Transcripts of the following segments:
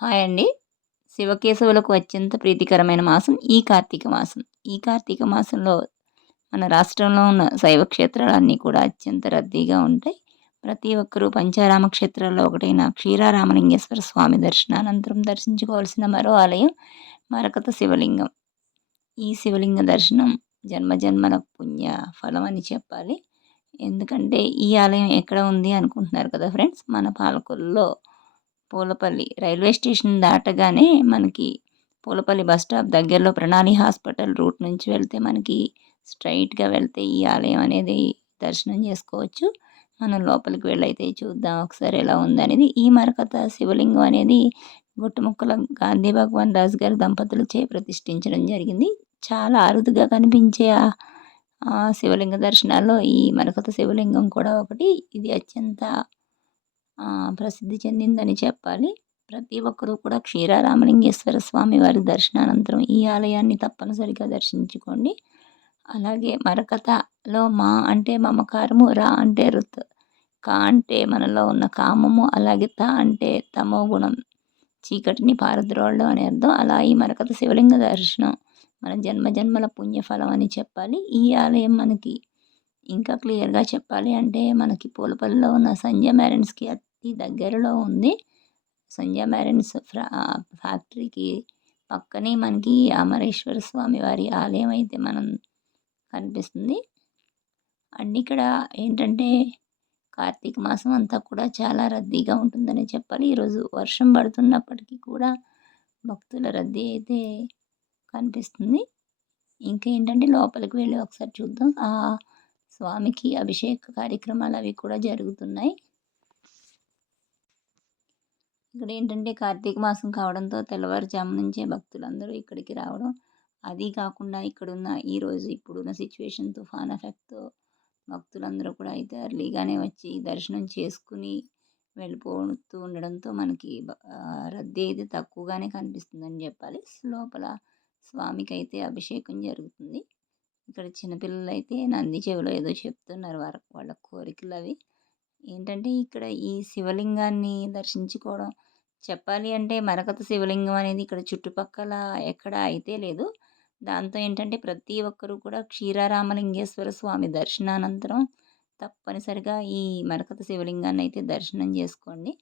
Hi అండి. శివకేశవులకు అత్యంత ప్రీతికరమైన మాసం ఈ కార్తీక మాసం. ఈ కార్తీక మాసంలో మన రాష్ట్రంలో ఉన్న శైవ క్షేత్రాలన్నీ కూడా అత్యంత రద్దీగా ఉంటాయి. ప్రతి ఒక్కరూ పంచారామ క్షేత్రాల్లో ఒకటైన క్షీరారామలింగేశ్వర స్వామి దర్శనానంతరం దర్శించుకోవాల్సిన మరో ఆలయం మరకత శివలింగం. ఈ శివలింగ దర్శనం జన్మజన్మల పుణ్య ఫలం అని చెప్పాలి. ఎందుకంటే ఈ ఆలయం ఎక్కడ ఉంది అనుకుంటున్నారు కదా ఫ్రెండ్స్? మన పాలకొల్లో పూలపల్లి రైల్వే స్టేషన్ దాటగానే మనకి పూలపల్లి బస్ స్టాప్ దగ్గరలో ప్రణాళి హాస్పిటల్ రూట్ నుంచి వెళ్తే మనకి స్ట్రైట్గా వెళ్తే ఈ ఆలయం అనేది దర్శనం చేసుకోవచ్చు. మనం లోపలికి వెళ్ళైతే చూద్దాం ఒకసారి ఎలా ఉందనేది ఈ మరకత శివలింగం అనేది గుట్టుముక్కల గాంధీ భగవాన్ రాజు గారి దంపతులచే ప్రతిష్ఠించడం జరిగింది. చాలా అరుదుగా కనిపించే ఆ శివలింగ దర్శనాల్లో ఈ మరకత శివలింగం కూడా ఒకటి. ఇది అత్యంత ప్రసిద్ధి చెందిందని చెప్పాలి. ప్రతి ఒక్కరూ కూడా క్షీరారామలింగేశ్వర స్వామి వారి దర్శనానంతరం ఈ ఆలయాన్ని తప్పనిసరిగా దర్శించుకోండి. అలాగే మరకథలో మా అంటే మమకారము రా అంటే రుత్ కా అంటే మనలో ఉన్న కామము అలాగే త అంటే తమో గుణం చీకటిని పారద్రోళ్ళం అని అర్థం. అలా ఈ మరకథ శివలింగ దర్శనం మన జన్మ జన్మల పుణ్యఫలం అని చెప్పాలి. ఈ ఆలయం మనకి ఇంకా క్లియర్గా చెప్పాలి అంటే మనకి పూలపల్లిలో ఉన్న సంజయ్ మ్యారెన్స్కి అతి దగ్గరలో ఉంది. సంజయ మ్యారెన్స్ ఫ్యాక్టరీకి పక్కనే మనకి అమరేశ్వర స్వామి వారి ఆలయం అయితే మనం కనిపిస్తుంది. అండ్ ఇక్కడ ఏంటంటే కార్తీక మాసం అంతా కూడా చాలా రద్దీగా ఉంటుందని చెప్పాలి. ఈరోజు వర్షం పడుతున్నప్పటికీ కూడా భక్తుల రద్దీ అయితే కనిపిస్తుంది. ఇంకా ఏంటంటే లోపలికి వెళ్ళి ఒకసారి చూద్దాం. ఆ స్వామికి అభిషేక కార్యక్రమాలు అవి కూడా జరుగుతున్నాయి. ఇక్కడ ఏంటంటే కార్తీక మాసం కావడంతో తెల్లవారుజాము నుంచే భక్తులందరూ ఇక్కడికి రావడం అది కాకుండా ఇక్కడున్న ఈరోజు ఇప్పుడున్న సిచ్యువేషన్ తుఫాన్ ఎఫెక్ట్తో భక్తులందరూ కూడా అయితే అర్లీగానే వచ్చి దర్శనం చేసుకుని వెళ్ళిపోతూ ఉండడంతో మనకి రద్దీ అయితే తక్కువగానే కనిపిస్తుందని చెప్పాలి. లోపల స్వామికి అయితే అభిషేకం జరుగుతుంది. ఇక్కడ చిన్నపిల్లలు అయితే నంది చెవిలో ఏదో చెప్తున్నారు వారు వాళ్ళ కోరికలు అవి ఏంటంటే ఇక్కడ ఈ శివలింగాన్ని దర్శించుకోవడం చెప్పాలి అంటే మరకత శివలింగం అనేది ఇక్కడ చుట్టుపక్కల ఎక్కడ అయితే లేదు. దాంతో ఏంటంటే ప్రతి ఒక్కరూ కూడా క్షీరారామలింగేశ్వర స్వామి దర్శనానంతరం తప్పనిసరిగా ఈ మరకత శివలింగాన్ని అయితే దర్శనం చేసుకోండి.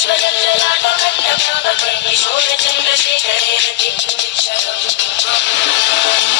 జ్వలల్లలాటకట్టభావే shadow.